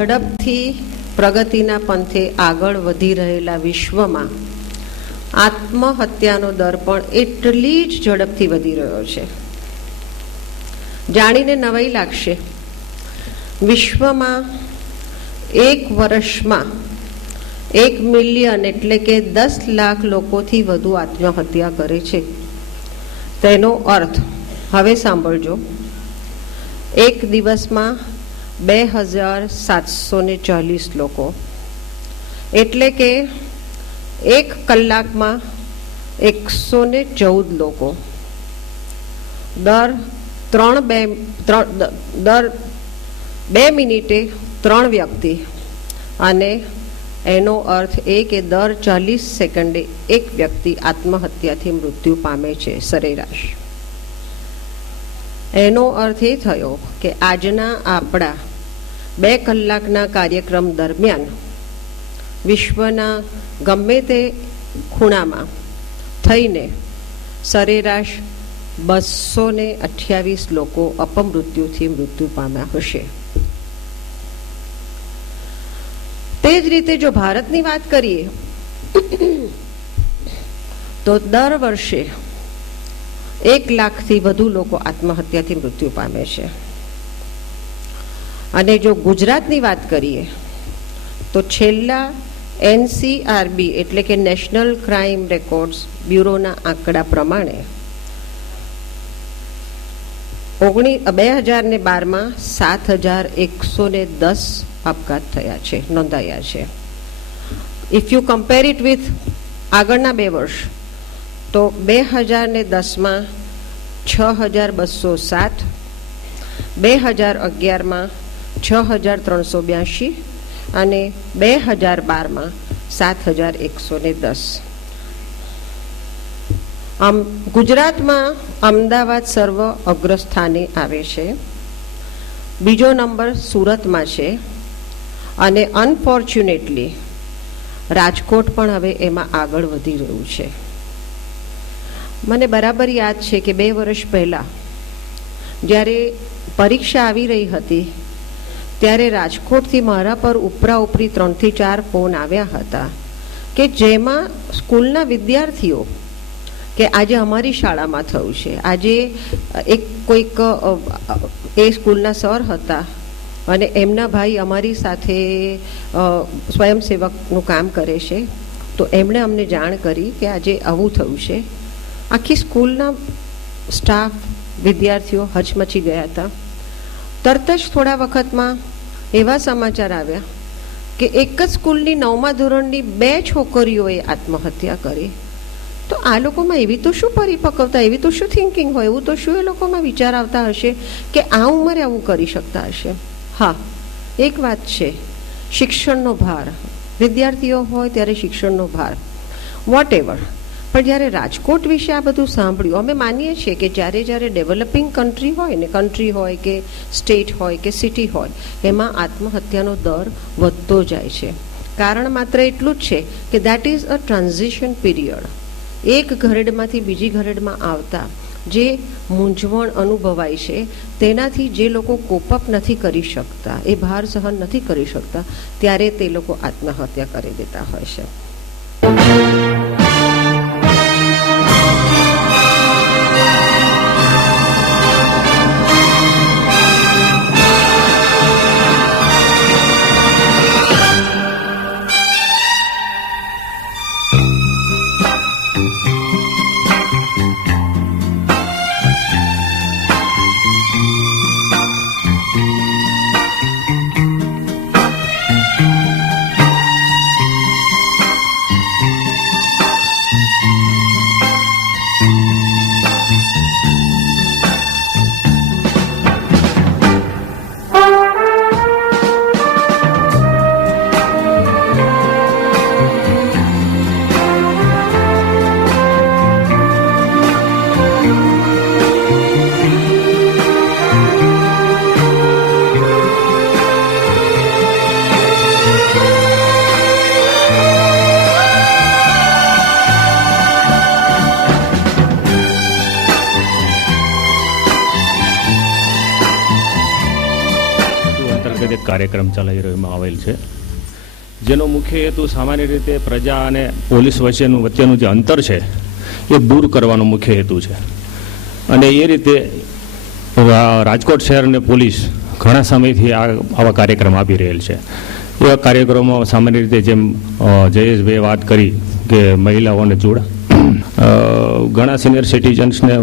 ઝડપથી પ્રગતિના પંથે આગળ વધી રહેલા વિશ્વમાં આત્મહત્યાનો દર પણ એટલી જ ઝડપથી વધી રહ્યો છે. જાણીને નવાઈ લાગશે, વિશ્વમાં એક વર્ષમાં 1 મિલિયન એટલે કે 10 લાખ લોકોથી વધુ આત્મહત્યા કરે છે. તેનો અર્થ હવે સાંભળજો, એક દિવસમાં 2740 લોકો, એટલે કે 1 કલાકમાં 114 લોકો, દર 2 મિનિટે 3 વ્યક્તિ, અને એનો અર્થ એ કે દર 40 સેકન્ડે 1 વ્યક્તિ આત્મહત્યાથી મૃત્યુ પામે છે સરેરાશ. એનો અર્થ એ થયો કે આજના આપણા 2 કલાકના કાર્યક્રમ દરમિયાન વિશ્વના ગમે તે ખૂણામાં થઈને સરેરાશ 228 લોકો અપમૃત્યુથી મૃત્યુ પામ્યા હશે. તે જ રીતે જો ભારતની વાત કરીએ તો દર વર્ષે 1 લાખથી વધુ લોકો આત્મહત્યાથી મૃત્યુ પામે છે. અને જો ગુજરાતની વાત કરીએ તો છેલ્લા NCRB એટલે કે નેશનલ ક્રાઇમ રેકોર્ડ્સ બ્યુરોના આંકડા પ્રમાણે 2012માં 7110 આપઘાત થયા છે, નોંધાયા છે. If you compare it with આગળના 2 વર્ષ તો 2010માં 6207, 2011માં 6382 અને 2012માં 7110. ગુજરાતમાં અમદાવાદ સર્વ અગ્રસ્થાને આવે છે, બીજો નંબર સુરતમાં છે, અને અનફોર્ચ્યુનેટલી રાજકોટ પણ હવે એમાં આગળ વધી રહ્યું છે. મને બરાબર યાદ છે કે 2 વર્ષ પહેલાં જ્યારે પરીક્ષા આવી રહી હતી ત્યારે રાજકોટથી મારા પર ઉપરી 3 થી 4 ફોન આવ્યા હતા કે જેમાં સ્કૂલના વિદ્યાર્થીઓ કે આજે અમારી શાળામાં થયું છે. આજે કોઈક એ સ્કૂલના સર હતા અને એમના ભાઈ અમારી સાથે સ્વયંસેવકનું કામ કરે છે, તો એમણે અમને જાણ કરી કે આજે આવું થયું છે. આખી સ્કૂલના સ્ટાફ વિદ્યાર્થીઓ હચમચી ગયા હતા. તરત જ થોડા વખતમાં એવા સમાચાર આવ્યા કે એક જ સ્કૂલની 9મા ધોરણની 2 છોકરીઓએ આત્મહત્યા કરી. તો આ લોકોમાં એવી તો શું પરિપક્વતા, એવી તો શું થિંકિંગ હોય, એવું તો શું એ લોકોમાં વિચાર આવતા હશે કે આ ઉંમરે આવું કરી શકતા હશે. હા, એક વાત છે, શિક્ષણનો ભાર, વિદ્યાર્થીઓ હોય ત્યારે શિક્ષણનો ભાર, વોટ એવર. પણ જ્યારે રાજકોટ વિશે આ બધું સાંભળ્યું, અમે માનીએ છીએ કે જ્યારે ડેવલપિંગ કન્ટ્રી હોય ને, કન્ટ્રી હોય કે સ્ટેટ હોય કે સિટી હોય, એમાં આત્મહત્યાનો દર વધતો જાય છે. કારણ માત્ર એટલું જ છે કે that is a transition period. એક ઘરેડમાંથી બીજી ઘરેડમાં આવતા જે મૂંઝવણ અનુભવાય છે તેનાથી જે લોકો કોપઅપ નથી કરી શકતા, એ ભાર સહન નથી કરી શકતા, ત્યારે તે લોકો આત્મહત્યા કરી દેતા હોય છે. અંતર્ગત એક કાર્યક્રમ ચલાવી રહ્યો આવેલ છે, જેનો મુખ્ય હેતુ સામાન્ય રીતે પ્રજા અને પોલીસ વચ્ચેનું જે અંતર છે એ દૂર કરવાનો મુખ્ય હેતુ છે. અને એ રીતે રાજકોટ શહેર અને પોલીસ ઘણા સમયથી આવા કાર્યક્રમ આપી રહેલ છે. એવા કાર્યક્રમો સામાન્ય રીતે જેમ જયેશભાઈએ વાત કરી કે મહિલાઓને જોડા, ઘણા સિનિયર સિટીઝન્સને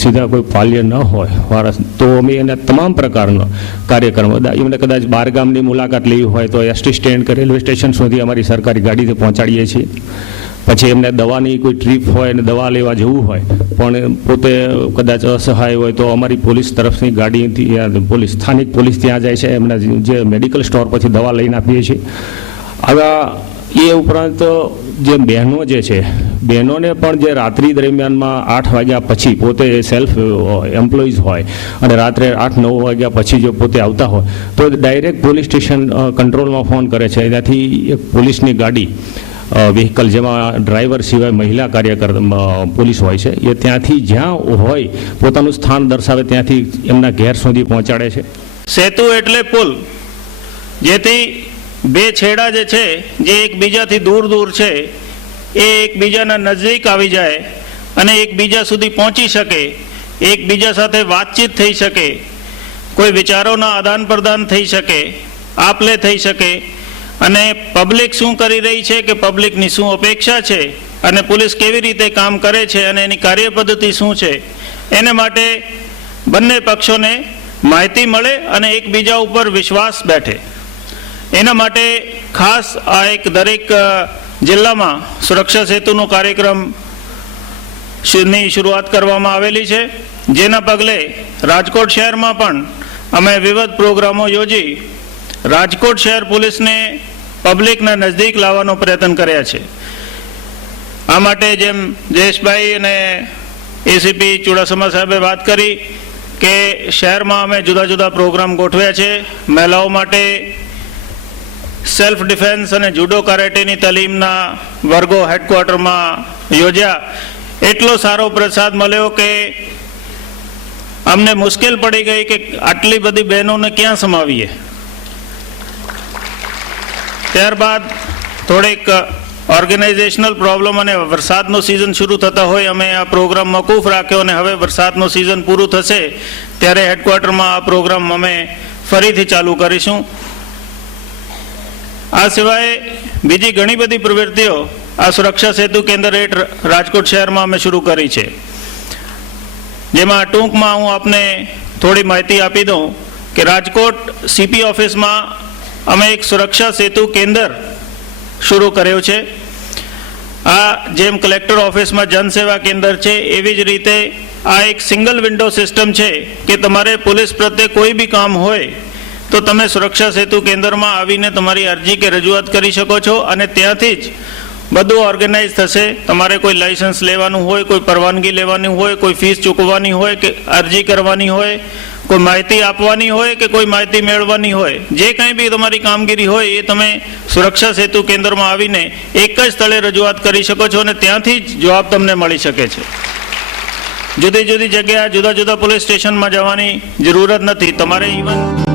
સીધા કોઈ પાલ્ય ન હોય વારસ, તો અમે એના તમામ પ્રકારનો કાર્યક્રમ, એમને કદાચ બહારગામની મુલાકાત લેવી હોય તો એસટી સ્ટેન્ડ કે રેલવે સ્ટેશન સુધી અમારી સરકારી ગાડીથી પહોંચાડીએ છીએ. પછી એમને દવાની કોઈ ટ્રીપ હોય અને દવા લેવા જવું હોય પણ પોતે કદાચ અસહાય હોય તો અમારી પોલીસ તરફની ગાડીથી સ્થાનિક પોલીસ ત્યાં જાય છે, એમના જે મેડિકલ સ્ટોર પછી દવા લઈને આપીએ છીએ. આવા એ ઉપરાંત જે બહેનો જે છે, બહેનોને પણ જે રાત્રિ દરમિયાનમાં 8 વાગ્યા પછી પોતે સેલ્ફ એમ્પ્લોઈઝ હોય અને રાત્રે 8-9 વાગ્યા પછી જો પોતે આવતા હોય તો ડાયરેક્ટ પોલીસ સ્ટેશન કંટ્રોલમાં ફોન કરે છે. એનાથી એક પોલીસની ગાડી વ્હીકલ જેમાં ડ્રાઈવર સિવાય મહિલા કાર્યકર પોલીસ હોય છે, એ ત્યાંથી જ્યાં હોય પોતાનું સ્થાન દર્શાવે ત્યાંથી એમના ઘેર સુધી પહોંચાડે છે. સેતુ એટલે પુલ, જેથી બે છેડા જે છે જે એકબીજાથી દૂર દૂર છે એ એકબીજાના નજીક આવી જાય અને એકબીજા સુધી પહોંચી શકે, એકબીજા સાથે વાતચીત થઈ શકે, કોઈ વિચારોના આદાન પ્રદાન થઈ શકે, આપ લે થઈ શકે, અને પબ્લિક શું કરી રહી છે કે પબ્લિકની શું અપેક્ષા છે અને પોલીસ કેવી રીતે કામ કરે છે અને એની કાર્યપદ્ધતિ શું છે, એને માટે બંને પક્ષોને માહિતી મળે અને એકબીજા ઉપર વિશ્વાસ બેઠે. એના માટે ખાસ આ એક દરેક જિલ્લામાં સુરક્ષા સેતુનો કાર્યક્રમ ની શરૂઆત કરવામાં આવેલી છે, જેના પગલે રાજકોટ શહેરમાં પણ અમે વિવિધ પ્રોગ્રામો યોજી રાજકોટ શહેર પોલીસને પબ્લિકના નજદીક લાવવાનો પ્રયત્ન કર્યા છે. આ માટે જેમ જયેશભાઈ અને એસીપી ચુડાસમા સાહેબે વાત કરી કે શહેરમાં અમે જુદા જુદા પ્રોગ્રામ ગોઠવ્યા છે. મહિલાઓ માટે સેલ્ફ ડિફેન્સ અને જુડો કરાટેની તાલીમના વર્ગો હેડક્વાર્ટરમાં યોજ્યા. એટલો સારો પ્રસાદ મળ્યો કે અમને મુશ્કેલ પડી ગઈ કે આટલી બધી બહેનોને ક્યાં સમાવીએ. ત્યારબાદ થોડીક ઓર્ગેનાઇઝેશનલ પ્રોબ્લેમ અને વરસાદનો સિઝન શરૂ થતા હોય અમે આ પ્રોગ્રામ મોકૂફ રાખ્યો અને હવે વરસાદનો સિઝન પૂરું થશે ત્યારે હેડક્વાર્ટરમાં આ પ્રોગ્રામ અમે ફરીથી ચાલુ કરીશું. આ સિવાય બીજી ઘણી બધી પ્રવૃત્તિઓ આ સુરક્ષા સેતુ કેન્દ્ર હેઠળ રાજકોટ શહેરમાં અમે શરૂ કરી છે, જેમાં ટૂંકમાં હું આપને થોડી માહિતી આપી દઉં કે રાજકોટ સીપી ઓફિસમાં અમે એક સુરક્ષા સેતુ કેન્દ્ર શરૂ કર્યો છે. આ જેમ કલેક્ટર ઓફિસમાં જનસેવા કેન્દ્ર છે એવી જ રીતે આ એક સિંગલ વિન્ડો સિસ્ટમ છે કે તમારે પોલીસ પ્રત્યે કોઈ બી કામ હોય તો તમે સુરક્ષા સેતુ કેન્દ્રમાં આવીને તમારી અરજી કે રજૂઆત કરી શકો છો અને ત્યાંથી જ બધું ઓર્ગેનાઇઝ થશે. તમારે કોઈ લાયસન્સ લેવાનું હોય, કોઈ પરવાનગી લેવાની હોય, કોઈ ફીસ ચૂકવવાની હોય કે અરજી કરવાની હોય, કોઈ માહિતી આપવાની હોય કે કોઈ માહિતી મેળવવાની હોય, જે કંઈ બી તમારી કામગીરી હોય એ તમે સુરક્ષા સેતુ કેન્દ્રમાં આવીને એક જ સ્થળે રજૂઆત કરી શકો છો અને ત્યાંથી જ જવાબ તમને મળી શકે છે. જુદી જુદી જગ્યા જુદા જુદા પોલીસ સ્ટેશનમાં જવાની જરૂરત નથી. તમારે ઇવન